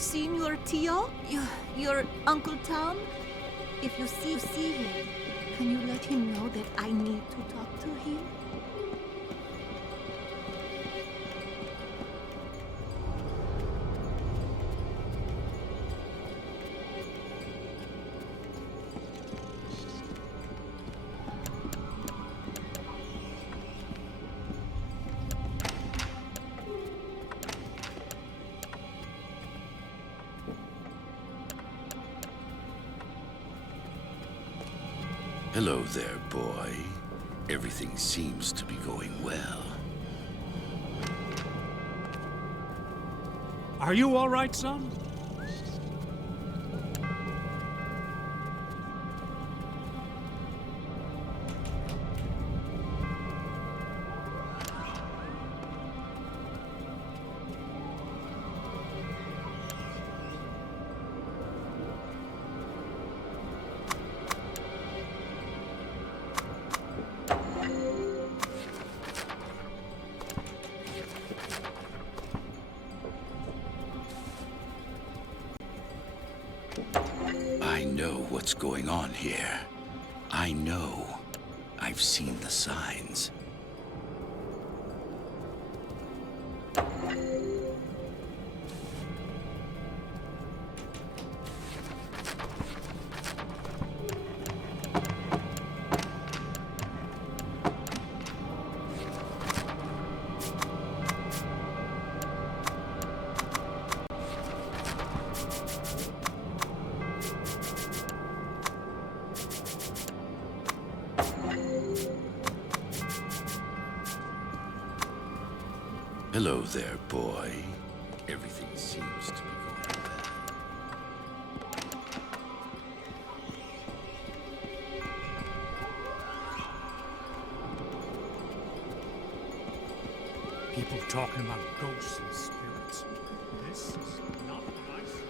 seen your Tio? Your Uncle Tom? If you see him, can you let him know that I need to talk to him? Hello there, boy. Everything seems to be going well. Are you all right, son? I know what's going on here. I know. I've seen the signs. Hello there, boy. Everything seems to be going well. People talking about ghosts and spirits. This is not what I see.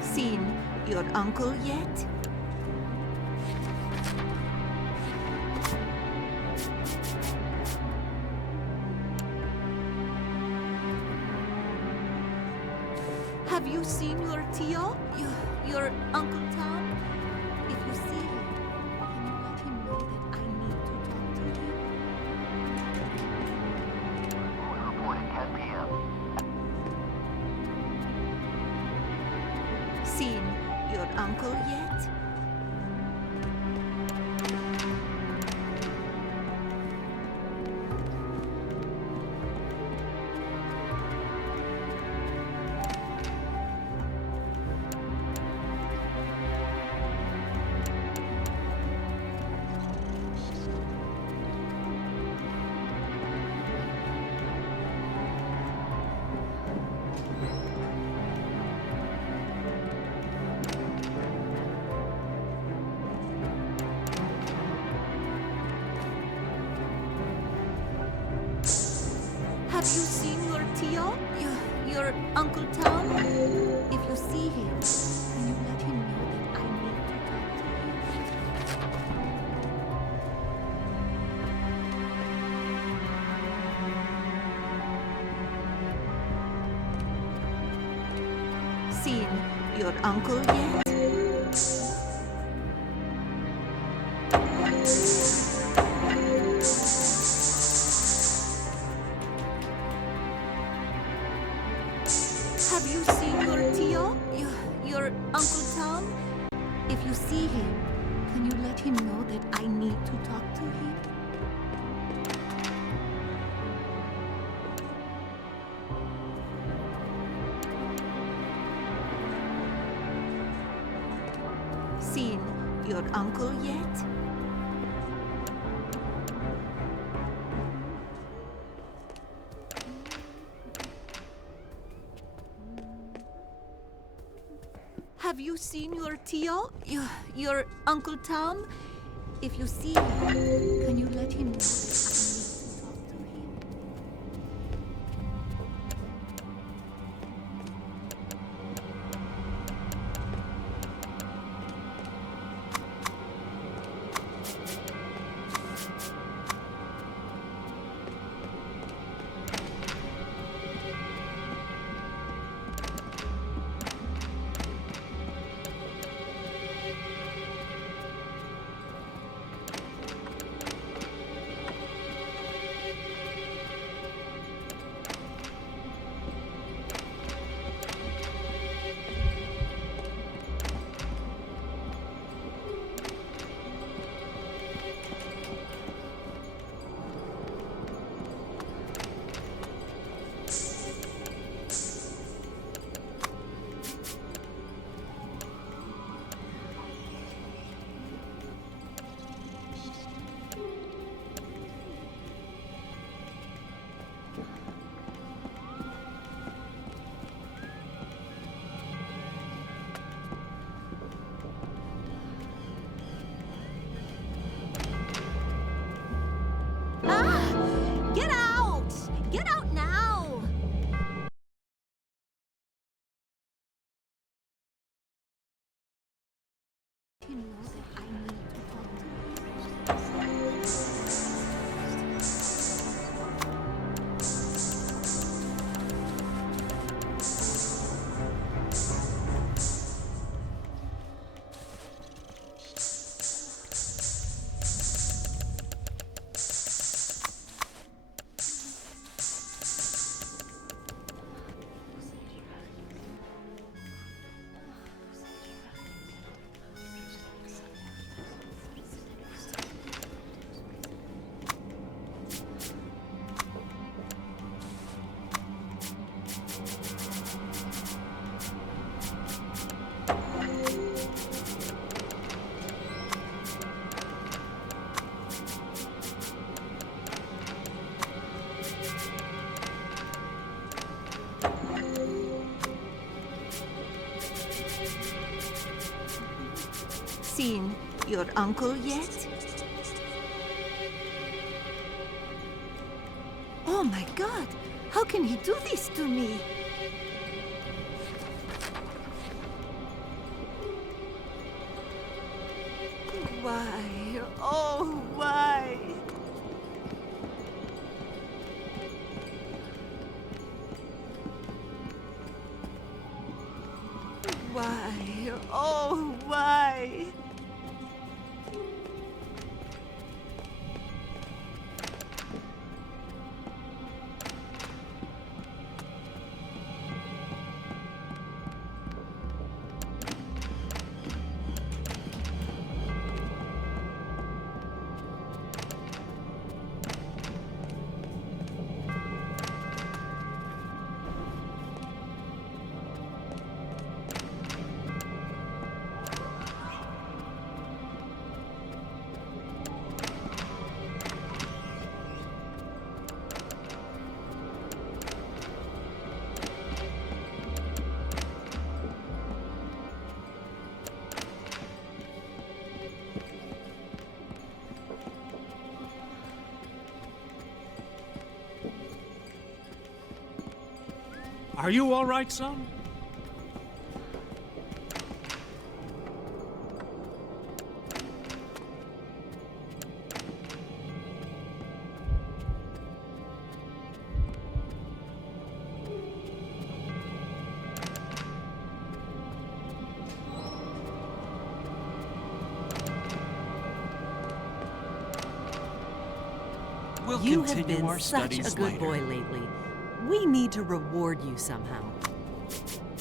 Seen your uncle yet? Have you seen your Tio? Your Uncle Tom? If you see him, can you let him know that I need to talk to him? Reporting 10 p.m. Seen your uncle yet? Have you seen your Tio? your Uncle Tom? If you see him, can you let him know that I need to talk to him? Seen your uncle yet? Have you seen your Tio? Your Uncle Tom? If you see him, can you let him know that I need to talk to him? Seen your uncle yet? Have you seen your Tio? Your Uncle Tom? If you see him, can you let him know that I need to talk to him? Get out! Get out now! You know that I need to talk to him. Seen your uncle yet? Oh my God! How can he do this to me? Why? Oh, why? Why? Oh, why? Are you all right, son? We'll You have continue been our such studies a good later. boy lately. We need to reward you somehow.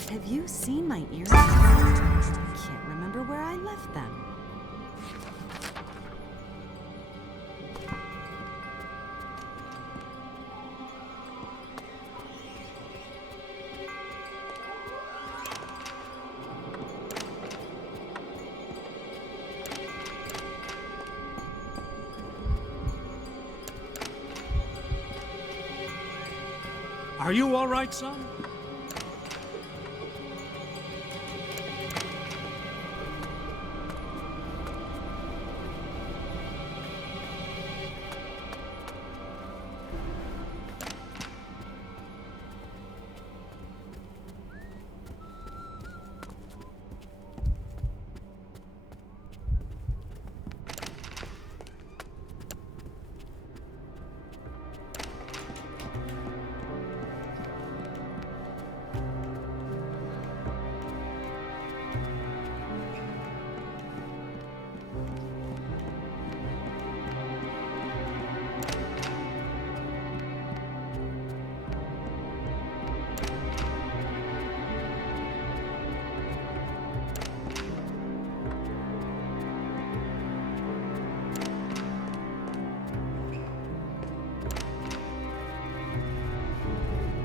Have you seen my earrings? I can't remember where I left them. Are you all right, son?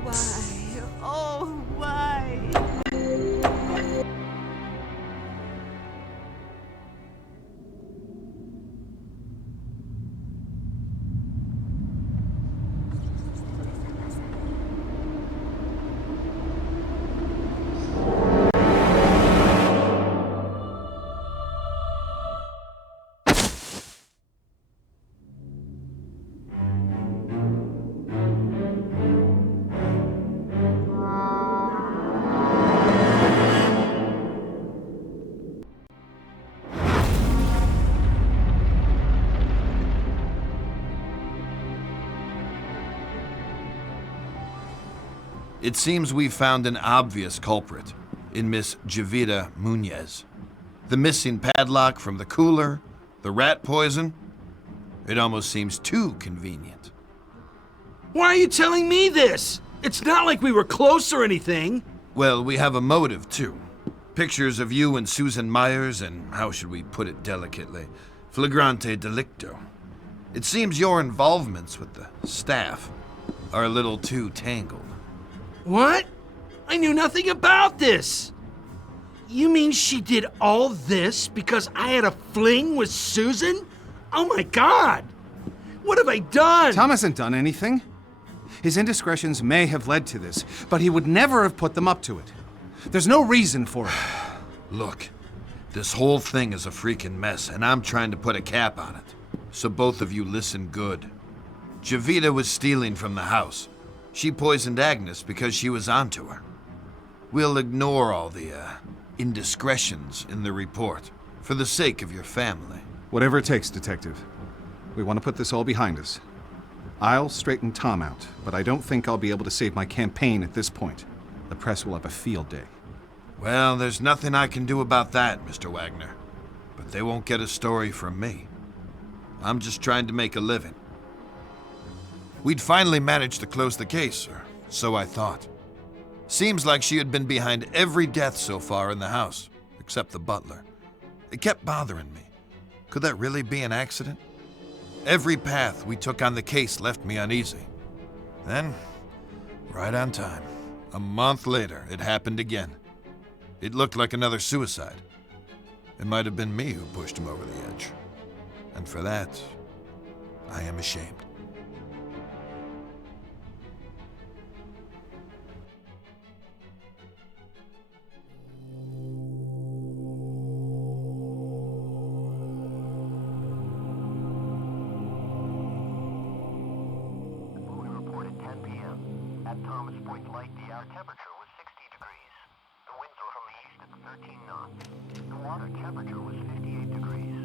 Why? Oh, why? It seems we've found an obvious culprit in Miss Javita Munez. The missing padlock from the cooler, the rat poison. It almost seems too convenient. Why are you telling me this? It's not like we were close or anything. Well, we have a motive, too. Pictures of you and Susan Myers, and how should we put it delicately? Flagrante delicto. It seems your involvements with the staff are a little too tangled. What? I knew nothing about this. You mean she did all this because I had a fling with Susan? Oh my God! What have I done? Tom hasn't done anything. His indiscretions may have led to this, but he would never have put them up to it. There's no reason for it. Look, this whole thing is a freaking mess, and I'm trying to put a cap on it. So both of you listen good. Javita was stealing from the house. She poisoned Agnes because she was onto her. We'll ignore all the, indiscretions in the report, for the sake of your family. Whatever it takes, Detective. We want to put this all behind us. I'll straighten Tom out, but I don't think I'll be able to save my campaign at this point. The press will have a field day. Well, there's nothing I can do about that, Mr. Wagner. But they won't get a story from me. I'm just trying to make a living. We'd finally managed to close the case, or so I thought. Seems like she had been behind every death so far in the house, except the butler. It kept bothering me. Could that really be an accident? Every path we took on the case left me uneasy. Then, right on time, a month later, it happened again. It looked like another suicide. It might have been me who pushed him over the edge. And for that, I am ashamed. Movie report at 10 p.m. At Thomas Point Light, the air temperature was 60 degrees. The winds were from the east at 13 knots. The water temperature was 58 degrees.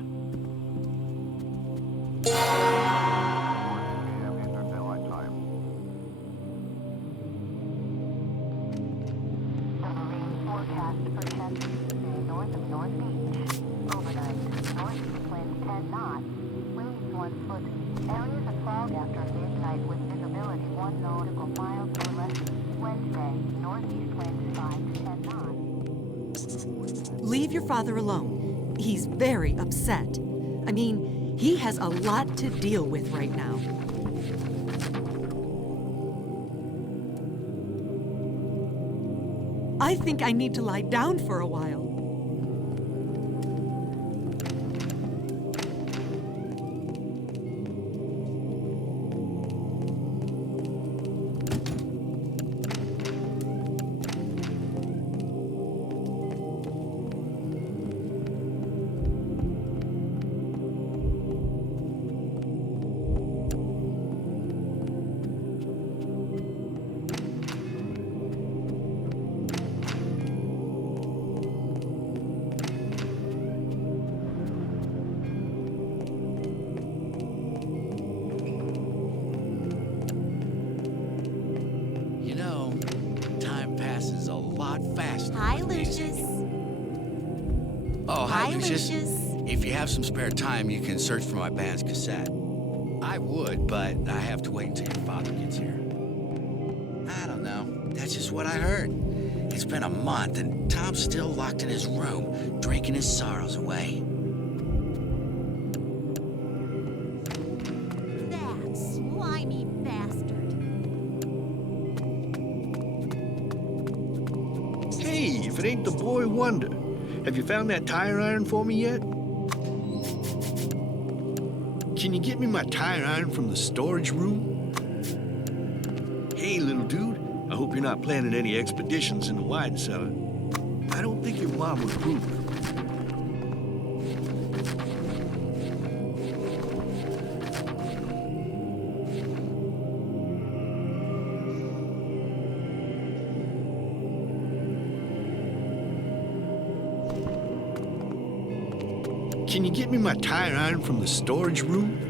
4 p.m. Eastern Daylight Time. Submarine forecast for Chesapeake, north of North Beach. Overnight, northeast winds 10 knots, waves 1 foot. Areas of fog after midnight with visibility 1 nautical mile or less. Wednesday, northeast winds 5 to 10 knots. Leave your father alone. He's very upset. I mean, he has a lot to deal with right now. I think I need to lie down for a while. You know, time passes a lot faster. Hi, with music. Lucius. Oh, hi, Hi, Lucius. Lucius. If you have some spare time, you can search for my band's cassette. I would, but I have to wait until your father gets here. I don't know. That's just what I heard. It's been a month, and Tom's still locked in his room, drinking his sorrows away. That slimy bastard. Hey, if it ain't the boy wonder. Have you found that tire iron for me yet? Can you get me my tire iron from the storage room? Hey, little dude, I hope you're not planning any expeditions in the wine cellar. I don't think your mom would approve. Can you get me my tire iron from the storage room?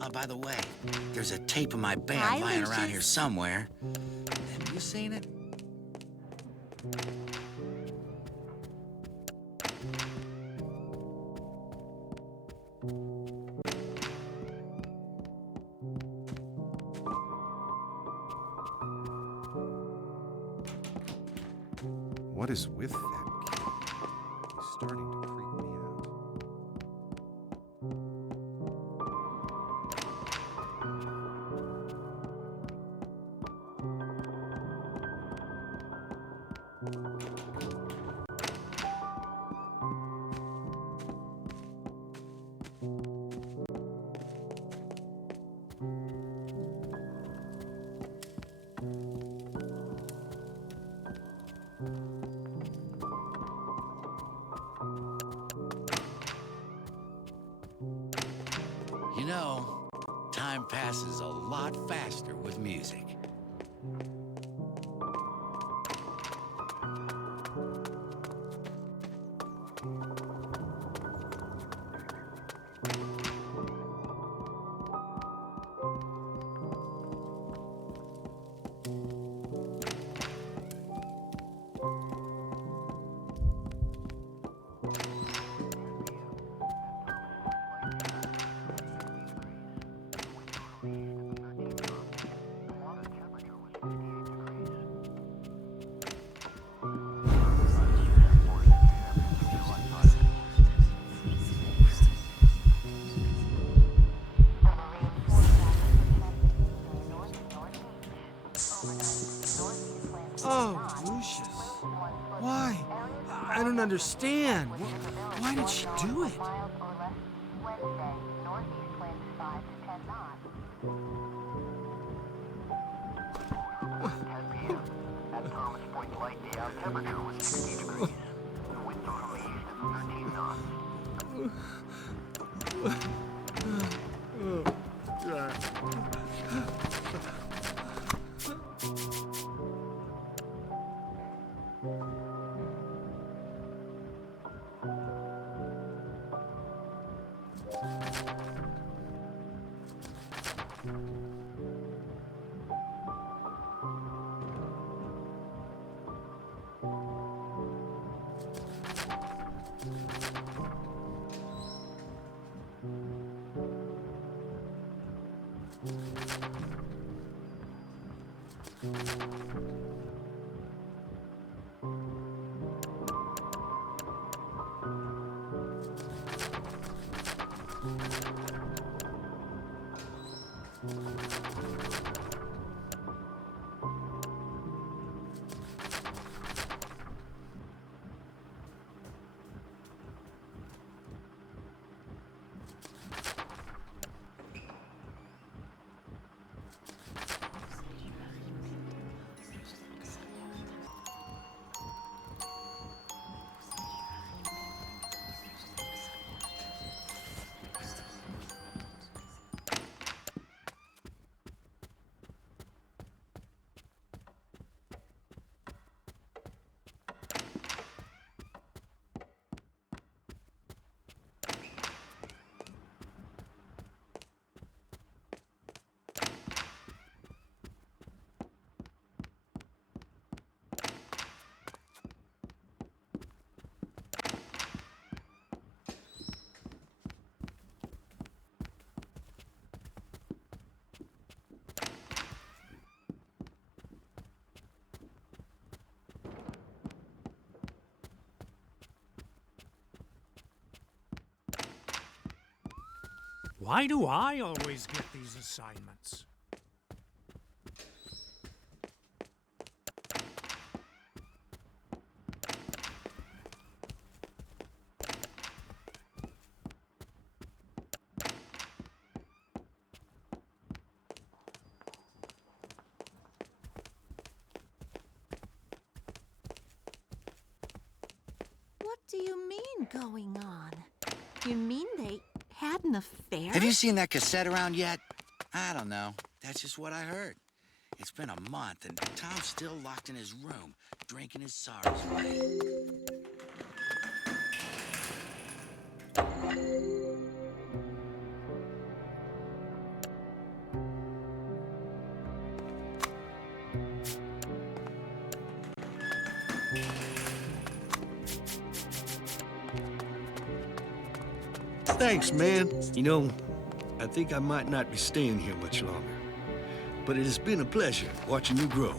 Oh, by the way, there's a tape of my band Hi, lying around Lucius. here somewhere. Have you seen it? What is with that kid? He's starting to creep me out. You know, time passes a lot faster with music. Oh, Lucius. Why? I don't understand. Why did she do it? Miles or less. Wednesday, northeast winds 5 to 10 knots. 10 p.m. At Thomas Point Light, the out temperature was 60 degrees. The winds were from the east at 13 knots. Why do I always get these assignments? What do you mean going on? You mean they had an affair? Have you seen that cassette around yet? I don't know. That's just what I heard. It's been a month, and Tom's still locked in his room, drinking his sorrows away. Thanks, man. You know, I think I might not be staying here much longer. But it has been a pleasure watching you grow.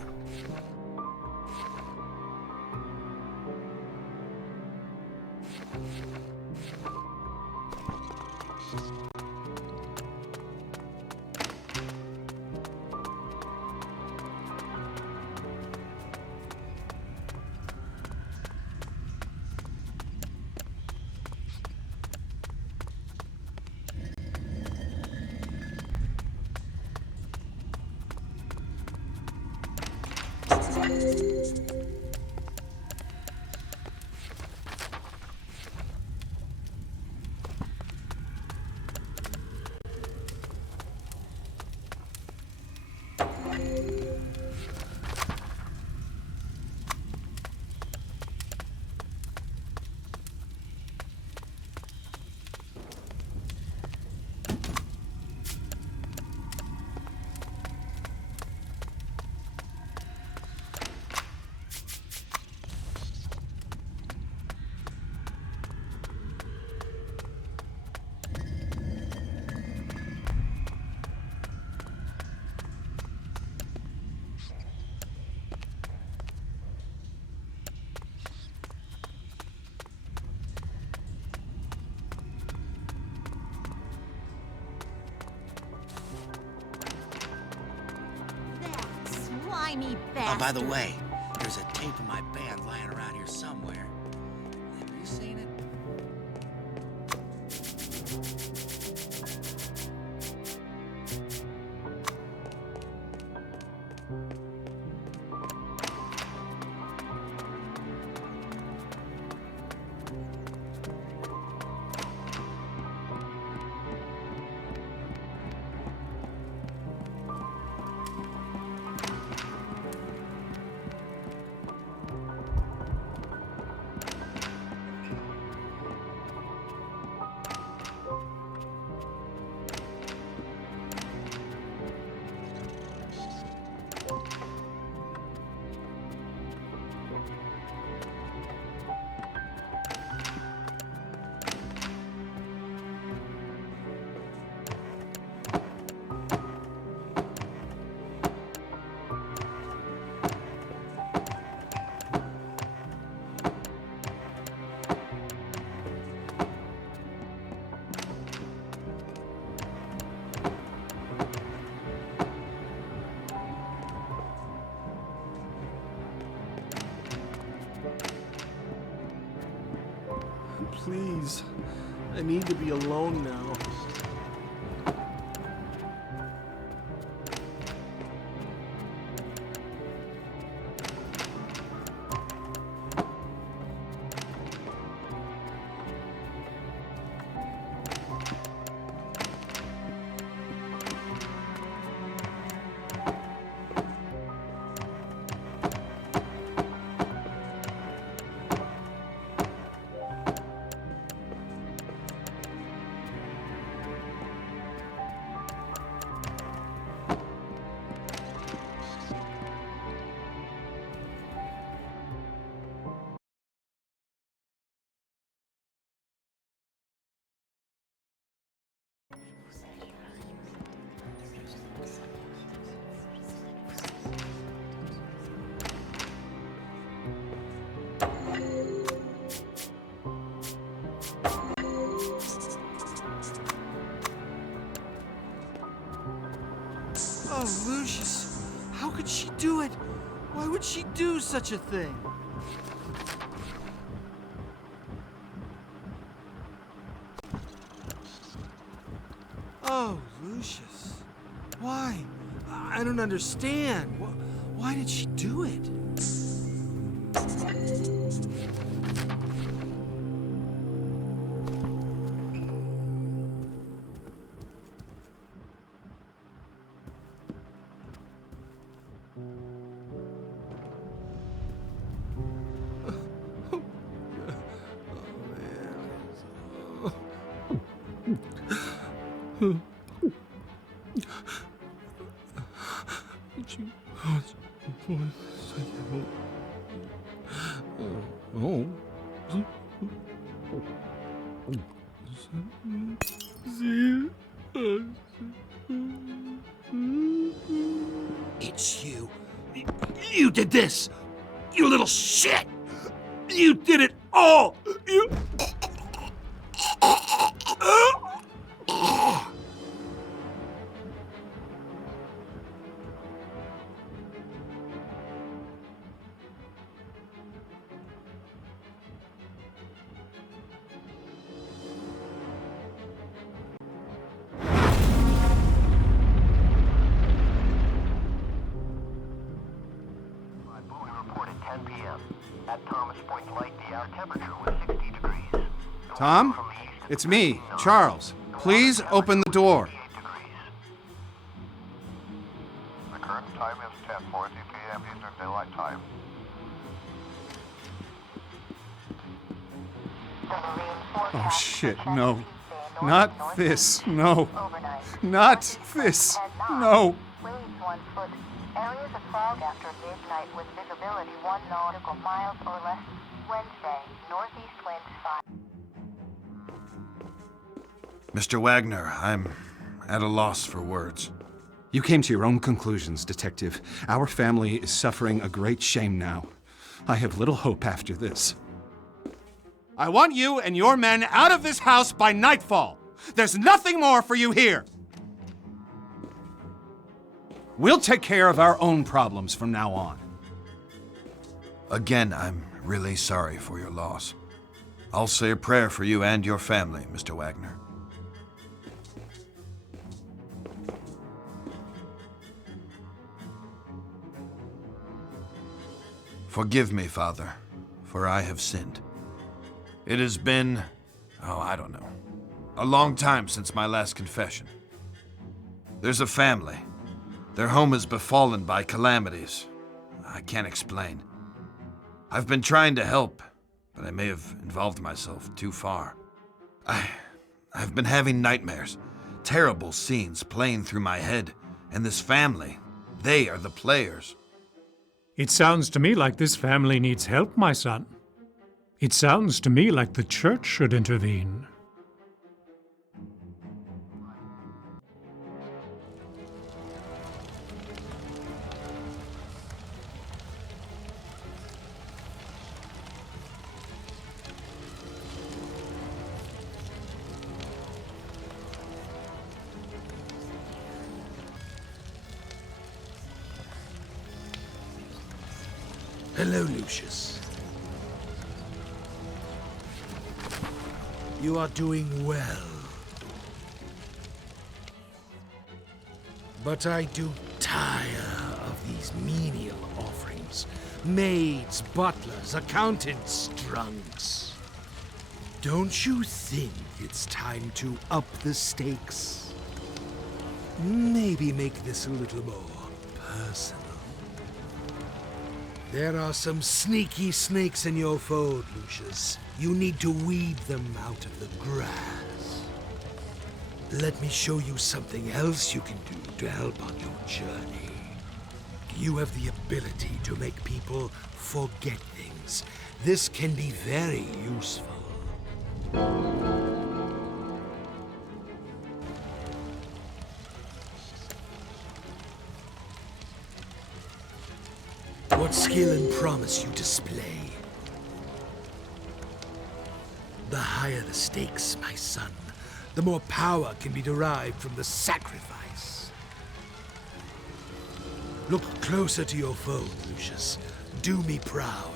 That slimy bastard. Oh, by the way, there's a tape of my band lying around here somewhere. Have you seen it? Please, I need to be alone now. Oh, Lucius, how could she do it? Why would she do such a thing? Oh, Lucius, why? I don't understand. Why did she do it? It's you. You did this! You little shit! You did it all! You... Tom? It's me, Charles. Please open the door. The current time is 10:40 p.m. Eastern Daylight Time. Oh shit, no. Not this, no. Not this, no. Waves 1 foot. Areas of fog after midnight with visibility 1 nautical miles or less. Wednesday, northeast winds 5. Mr. Wagner, I'm at a loss for words. You came to your own conclusions, Detective. Our family is suffering a great shame now. I have little hope after this. I want you and your men out of this house by nightfall. There's nothing more for you here. We'll take care of our own problems from now on. Again, I'm really sorry for your loss. I'll say a prayer for you and your family, Mr. Wagner. Forgive me, Father, for I have sinned. It has been, I don't know, a long time since my last confession. There's a family. Their home is befallen by calamities. I can't explain. I've been trying to help, but I may have involved myself too far. I've been having nightmares, terrible scenes playing through my head, and this family, they are the players. It sounds to me like this family needs help, my son. It sounds to me like the church should intervene. Hello, Lucius. You are doing well. But I do tire of these menial offerings. Maids, butlers, accountants, drunks. Don't you think it's time to up the stakes? Maybe make this a little more personal. There are some sneaky snakes in your fold, Lucius. You need to weed them out of the grass. Let me show you something else you can do to help on your journey. You have the ability to make people forget things. This can be very useful. What skill and promise you display. The higher the stakes, my son, the more power can be derived from the sacrifice. Look closer to your foe, Lucius. Do me proud.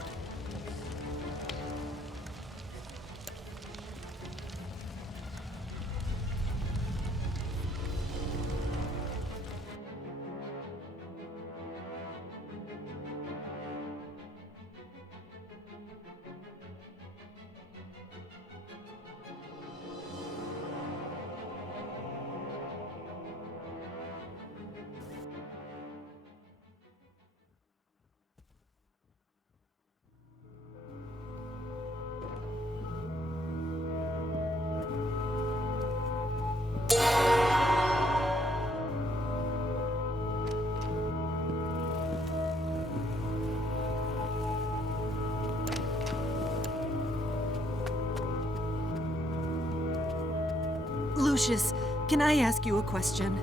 Lucius, can I ask you a question?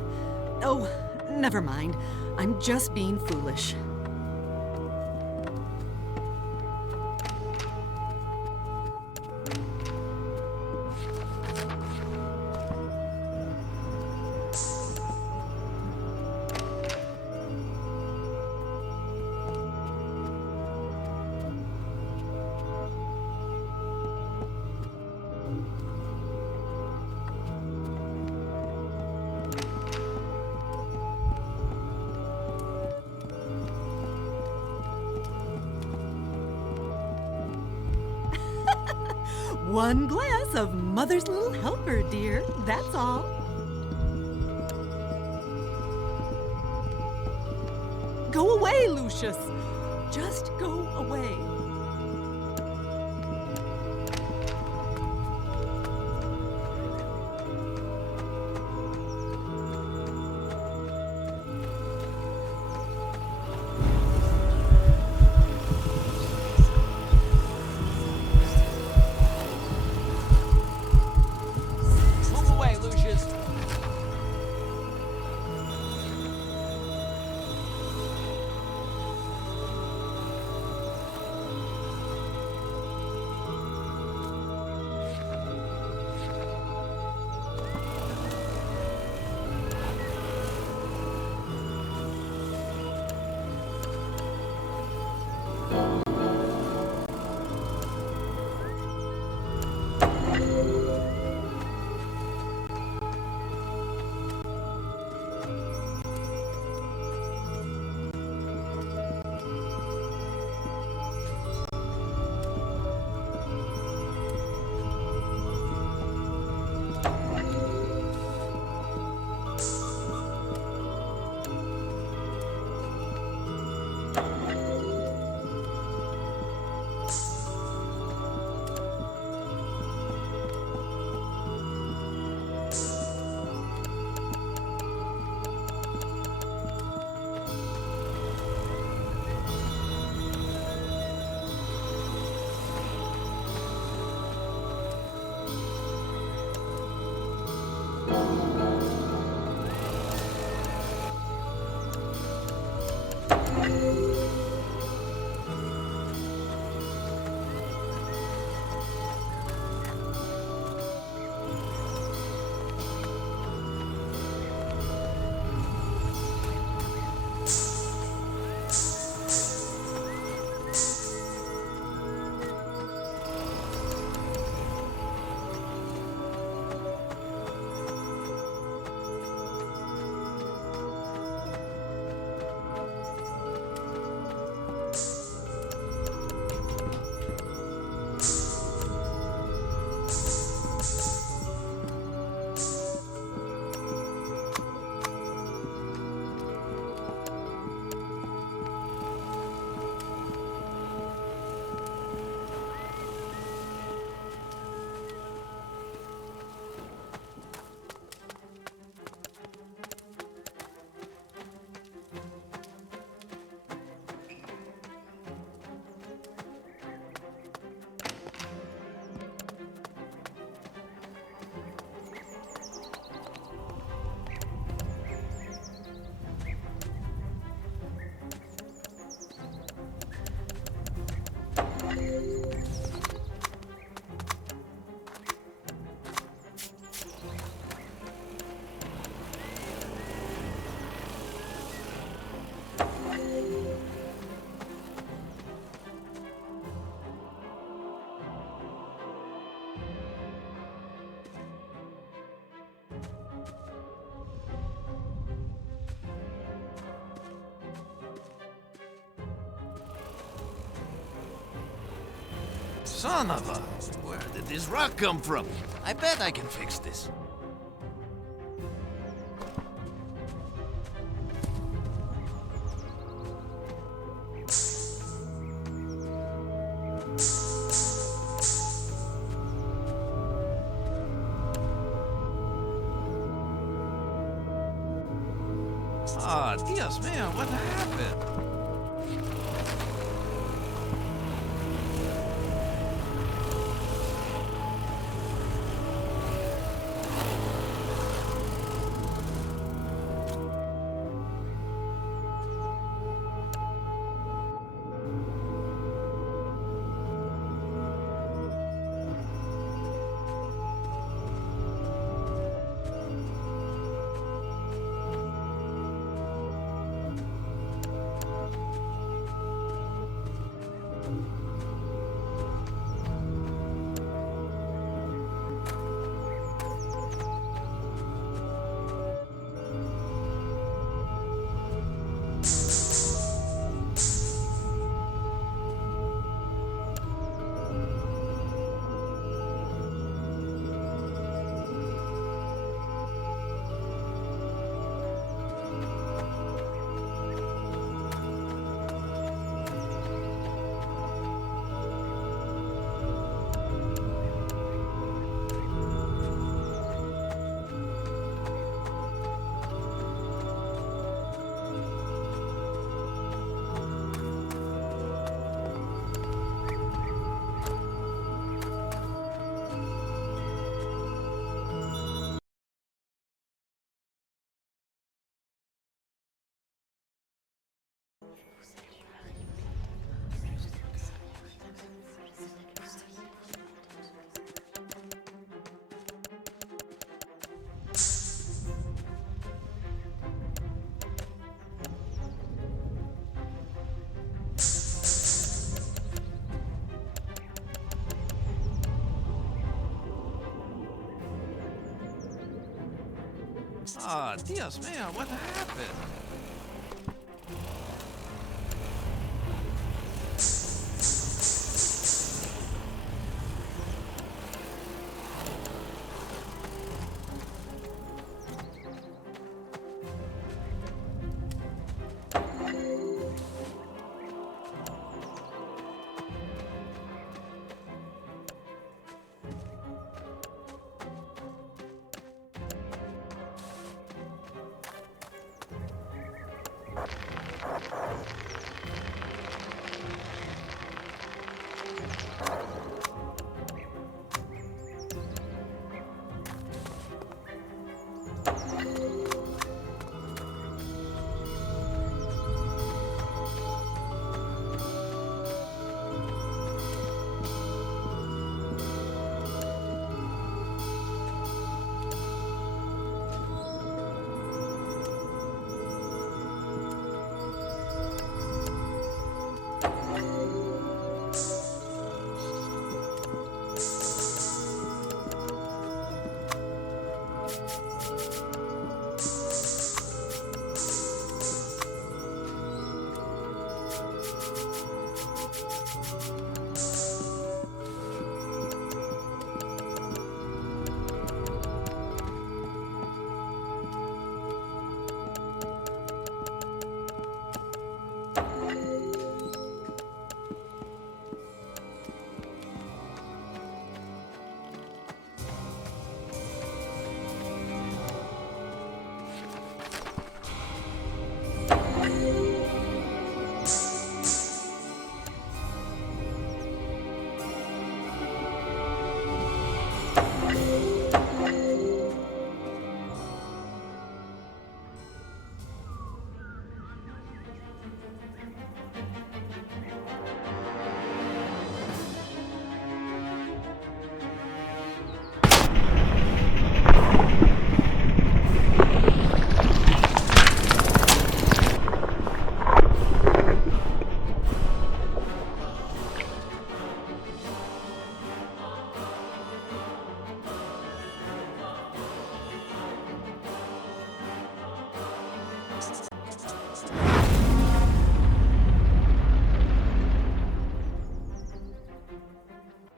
Oh, never mind. I'm just being foolish. One glass of Mother's Little Helper, dear. That's all. Go away, Lucius. Just go away. Son of a... Where did this rock come from? I bet I can fix this. Ah, Dios mío, what happened? Ah, Dios mío, what happened?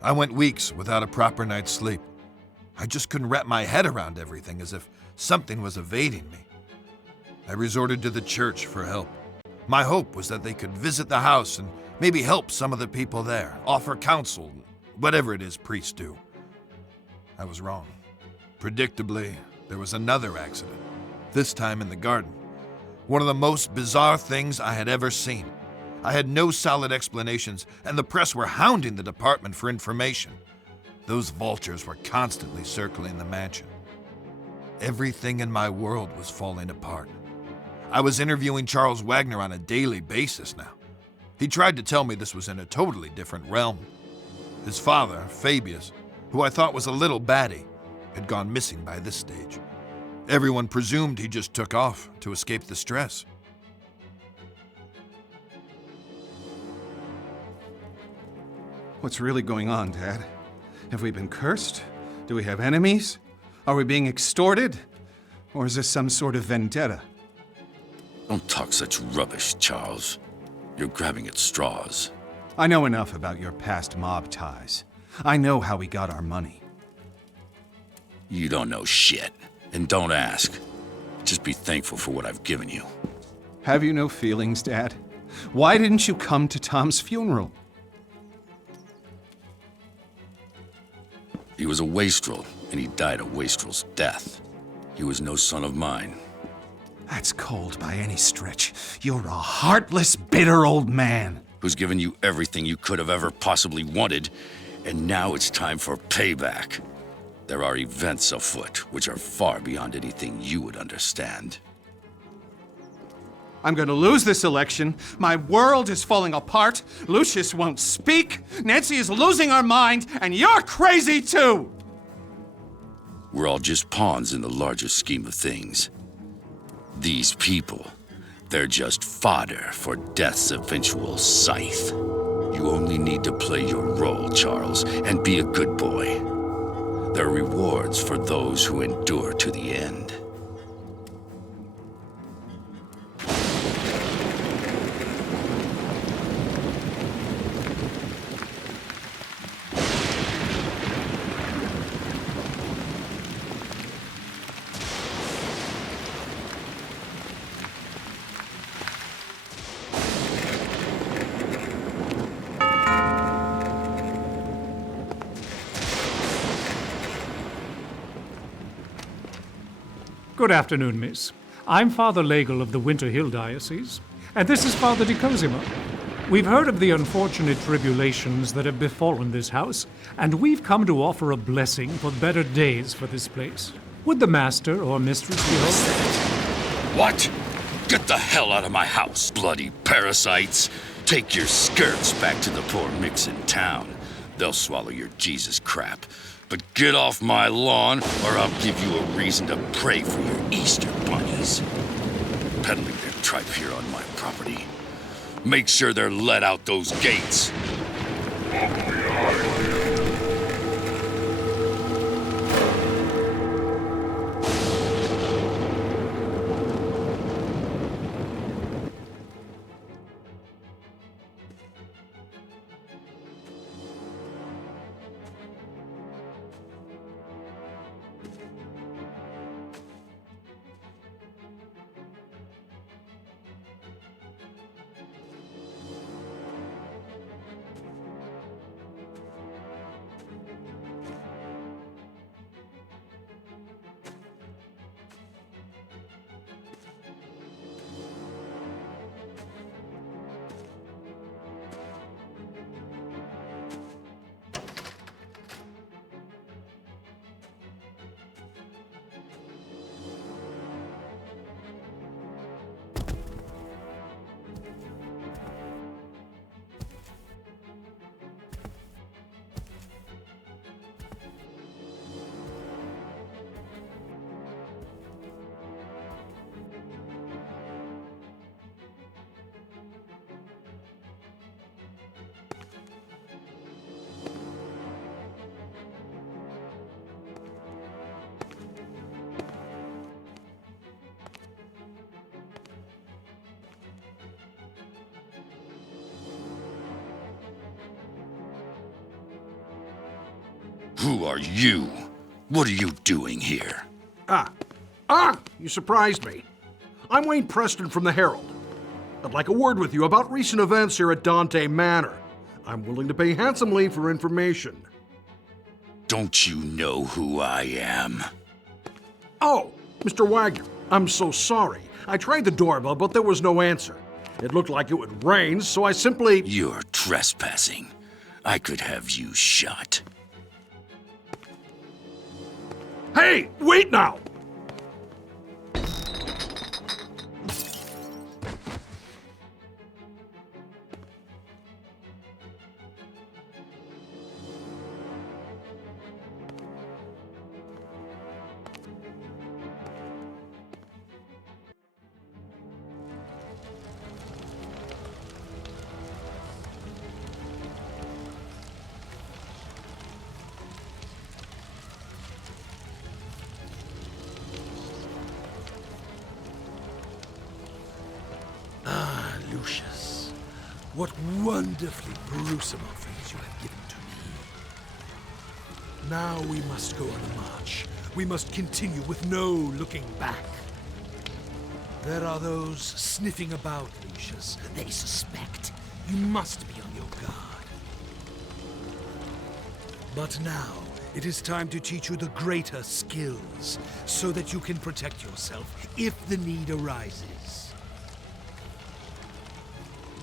I went weeks without a proper night's sleep. I just couldn't wrap my head around everything, as if something was evading me. I resorted to the church for help. My hope was that they could visit the house and maybe help some of the people there, offer counsel, whatever it is priests do. I was wrong. Predictably, there was another accident, this time in the garden. One of the most bizarre things I had ever seen. I had no solid explanations, and the press were hounding the department for information. Those vultures were constantly circling the mansion. Everything in my world was falling apart. I was interviewing Charles Wagner on a daily basis now. He tried to tell me this was in a totally different realm. His father, Fabius, who I thought was a little batty, had gone missing by this stage. Everyone presumed he just took off to escape the stress. What's really going on, Dad? Have we been cursed? Do we have enemies? Are we being extorted? Or is this some sort of vendetta? Don't talk such rubbish, Charles. You're grabbing at straws. I know enough about your past mob ties. I know how we got our money. You don't know shit, and don't ask. Just be thankful for what I've given you. Have you no feelings, Dad? Why didn't you come to Tom's funeral? He was a wastrel, and he died a wastrel's death. He was no son of mine. That's cold by any stretch. You're a heartless, bitter old man. Who's given you everything you could have ever possibly wanted, and now it's time for payback. There are events afoot which are far beyond anything you would understand. I'm going to lose this election. My world is falling apart. Lucius won't speak. Nancy is losing her mind, and you're crazy too! We're all just pawns in the larger scheme of things. These people, they're just fodder for death's eventual scythe. You only need to play your role, Charles, and be a good boy. There are rewards for those who endure to the end. Good afternoon, miss. I'm Father Legel of the Winter Hill Diocese, and this is Father de Cosimo. We've heard of the unfortunate tribulations that have befallen this house, and we've come to offer a blessing for better days for this place. Would the master or mistress be home? What? Get the hell out of my house, bloody parasites! Take your skirts back to the poor micks in town. They'll swallow your Jesus crap. But get off my lawn, or I'll give you a reason to pray for your Easter bunnies. Peddling their tripe here on my property. Make sure they're let out those gates. Who are you? What are you doing here? You surprised me. I'm Wayne Preston from the Herald. I'd like a word with you about recent events here at Dante Manor. I'm willing to pay handsomely for information. Don't you know who I am? Oh, Mr. Wagner, I'm so sorry. I tried the doorbell, but there was no answer. It looked like it would rain, so I simply... You're trespassing. I could have you shot. Hey, wait now! Lucius, what wonderfully gruesome offerings you have given to me. Now we must go on a march. We must continue with no looking back. There are those sniffing about, Lucius. They suspect. You must be on your guard. But now, it is time to teach you the greater skills, so that you can protect yourself if the need arises.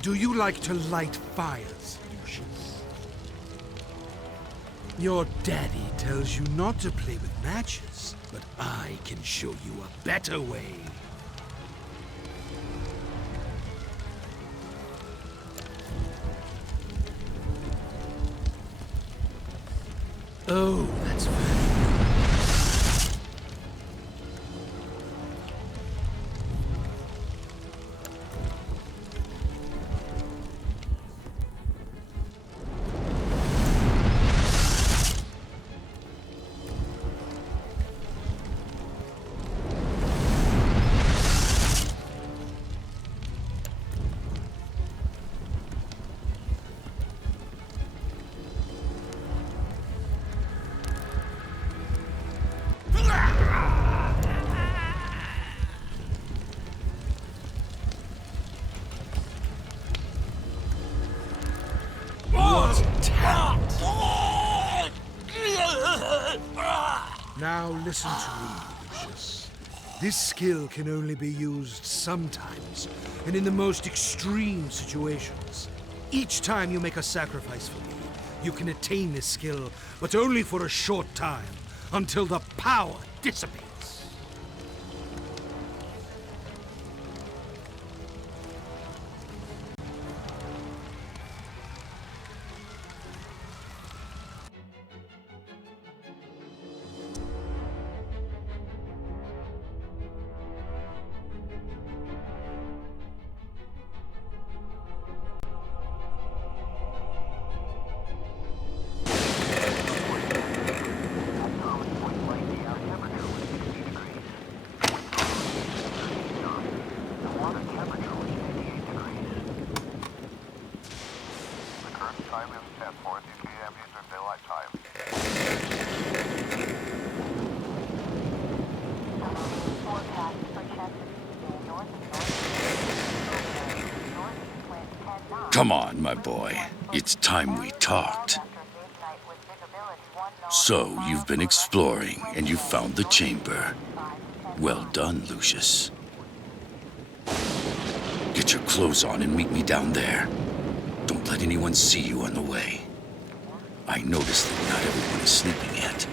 Do you like to light fires, Lucius? Your daddy tells you not to play with matches, but I can show you a better way. Oh, that's very Now listen to me, Lucius. This skill can only be used sometimes, and in the most extreme situations. Each time you make a sacrifice for me, you can attain this skill, but only for a short time, until the power dissipates. Come on, my boy. It's time we talked. So, you've been exploring, and you found the chamber. Well done, Lucius. Get your clothes on and meet me down there. Don't let anyone see you on the way. I noticed that not everyone is sleeping yet.